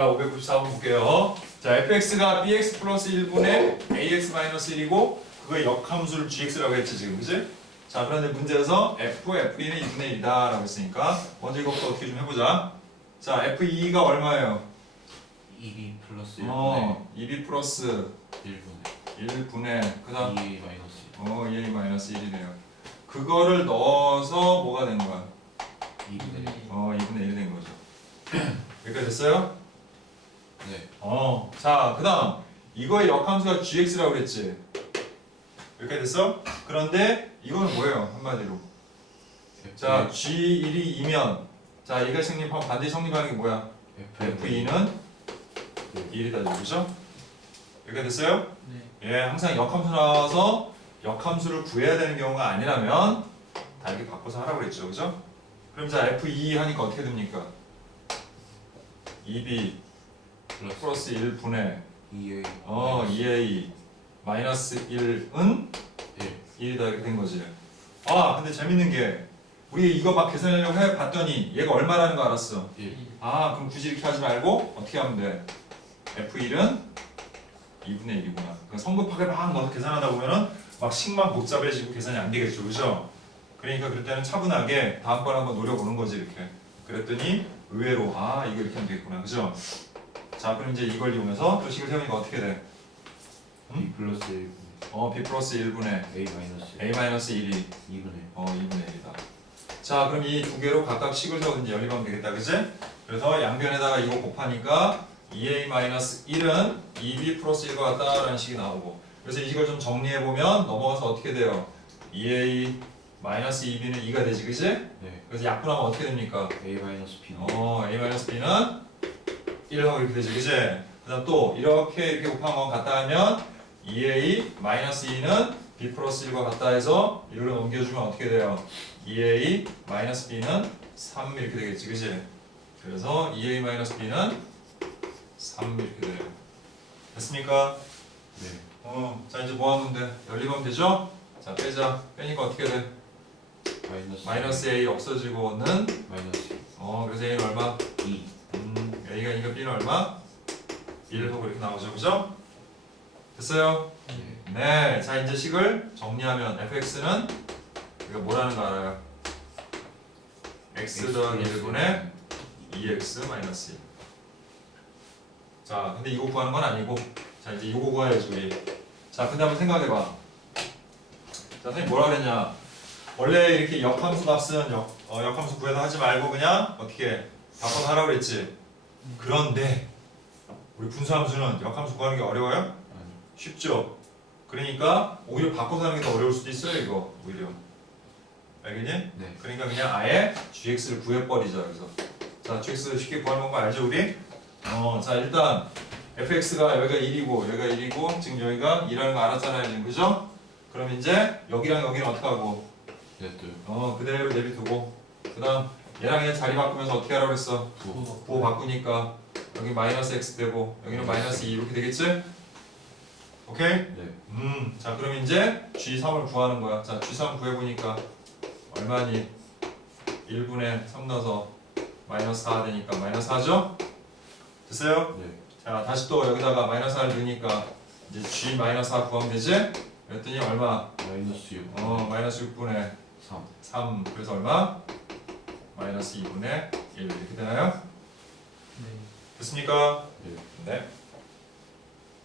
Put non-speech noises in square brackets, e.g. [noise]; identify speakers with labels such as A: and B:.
A: 자, 594번 볼게요. 자, fx가 bx 플러스 1분의 ax 마이너스 1이고 그거의 역함수를 gx라고 했지 지금, 그지? 자, 그런데 문제에서 f, f2는 2분의 1이다 라고 했으니까 먼저 이것부터 어떻게 좀 해보자. 자, f2가 얼마예요?
B: 2b 플러스 1분의
A: 어, 2b 플러스
B: 1분의
A: 1분의 그 다음
B: 2a 마이너스
A: 어, 2a 마이너스 1이네요. 그거를 넣어서 뭐가 되는 거야?
B: 2분의 1
A: 어, 2분의 1이 된 거죠. [clears throat] 여기까지 됐어요?
B: 네
A: 어, 자, 그 다음 이거의 역함수가 gx라고 그랬지. 여기까지 됐어? 그런데 이거는 뭐예요? 한마디로. 자, g1이 2면 자, 이가 성립하면 반드시 성립하는 게 뭐야? f2는 1이다, 그죠? 여기까지 됐어요?
C: 네.
A: 예, 항상 역함수 나와서 역함수를 구해야 되는 경우가 아니라면 다 이렇게 바꿔서 하라고 그랬죠, 그죠? 그럼 자, f2 하니까 어떻게 됩니까? 2b
B: 플러스
A: 플러스 1분의
B: 2a
A: 어, 2a 마이너스 1은
B: 1
A: 1이다 이렇게 된 거지. 아, 근데 재밌는 게 우리 이거 막 계산하려고 해 봤더니 얘가 얼마라는 거 알았어.
B: 1
A: 아, 그럼 굳이 이렇게 하지 말고 어떻게 하면 돼? f1은 2분의 1이구나. 그 성급하게 막 넣어서 계산하다 보면은 막 식만 복잡해지고 계산이 안 되겠죠, 그죠? 그러니까 그럴 때는 차분하게 다음번에 한번 노려보는 거지 이렇게. 그랬더니 의외로 아 이거 이렇게 하면 되겠구나, 그죠? 자, 그럼 이제 이걸 이용해서 또 식을 세우니까 어떻게 돼?
B: b 플러스 1분의
A: 어, b 플러스 1분의
B: a 마이너스
A: a 마이너스 1이
B: 2분의
A: 어 2분의 1이다. 자 그럼 이 두 개로 각각 식을 세우든지 연립하면 되겠다, 그지? 그래서 양변에다가 이거 곱하니까 2a-1은 2b 플러스 1과 같다라는 식이 나오고 그래서 이 식을 좀 정리해 보면 넘어가서 어떻게 돼요? 2a 마이너스 2b는 2가 되지, 그지?
B: 네
A: 그래서 약분하면 어떻게 됩니까?
B: a 마이너스 b는
A: 어 a 마이너스 b는 1하고 이렇게 되지, 그지? 그다음 또 이렇게 이렇게 곱한 건 같다 하면 2a 마이너스 2는 b 플러스 1과 같다 해서 이리로 넘겨주면 어떻게 돼요? 2a 마이너스 b는 3 이렇게 되겠지, 그지? 그래서 2a 마이너스 b는 3 이렇게 돼요. 됐습니까?
B: 네
A: 어, 자 이제 뭐 하면 돼? 연립하면 되죠? 자 빼자. 빼니까 어떻게 돼?
B: 마이너스
A: 마이너스 a 없어지고는
B: 마이너스
A: 어 그래서 a는 얼마?
B: 2
A: 음, A가 2가 B는 얼마? 1 하고 이렇게 나오죠, 그죠? 됐어요?
C: 네.
A: 네, 자 이제 식을 정리하면 fx는 이거 뭐라는 거 알아요? x 더하기 1분의 2x 마이너스 1. 자, 근데 이거 구하는 건 아니고, 자 이제 이거 구해야지 우리. 자, 근데 한번 생각해봐. 자, 선생님 뭐라 그랬냐? 원래 이렇게 역함수 값은 역, 어, 역함수 구해서 하지 말고 그냥 어떻게 바꿔서 하라고 그랬지. 그런데 우리 분수함수는 역함수 구하는 게 어려워요? 쉽죠. 그러니까 오히려 바꿔서 하는 게 더 어려울 수도 있어요, 이거 오히려. 알겠니?
B: 네
A: 그러니까 그냥 아예 gx를 구해버리자 여기서. 자, gx 쉽게 구하는 거 알죠, 우리? 어, 자 일단 fx가 여기가 1이고 여기가 1이고 지금 여기가 2라는 거 알았잖아요, 지금 그죠? 그럼 이제 여기랑 여기는 어떻게 하고?
B: 넷둘
A: 어, 그대로 내비두고 그 다음 얘랑 얘 자리 바꾸면서 어떻게 하라고 그랬어?
B: 부
A: 부호 바꾸니까 여기 마이너스 x 되고 여기는 마이너스 2 이렇게 되겠지? 오케이?
B: 네
A: 음, 자 그럼 이제 g3을 구하는 거야. 자 g3 구해보니까 얼마니? 1분의 3 넣어서 마이너스 4 되니까 마이너스 4죠? 됐어요?
B: 네
A: 자 다시 또 여기다가 마이너스 4를 넣으니까 이제 g 마이너스 4 구하면 되지? 그랬더니 얼마?
B: 마이너스 6
A: 어 마이너스 6분의
B: 3
A: 3 그래서 얼마? 마이너스 2분의 1 이렇게 되나요?
C: 네.
A: 됐습니까?
B: 네
A: 네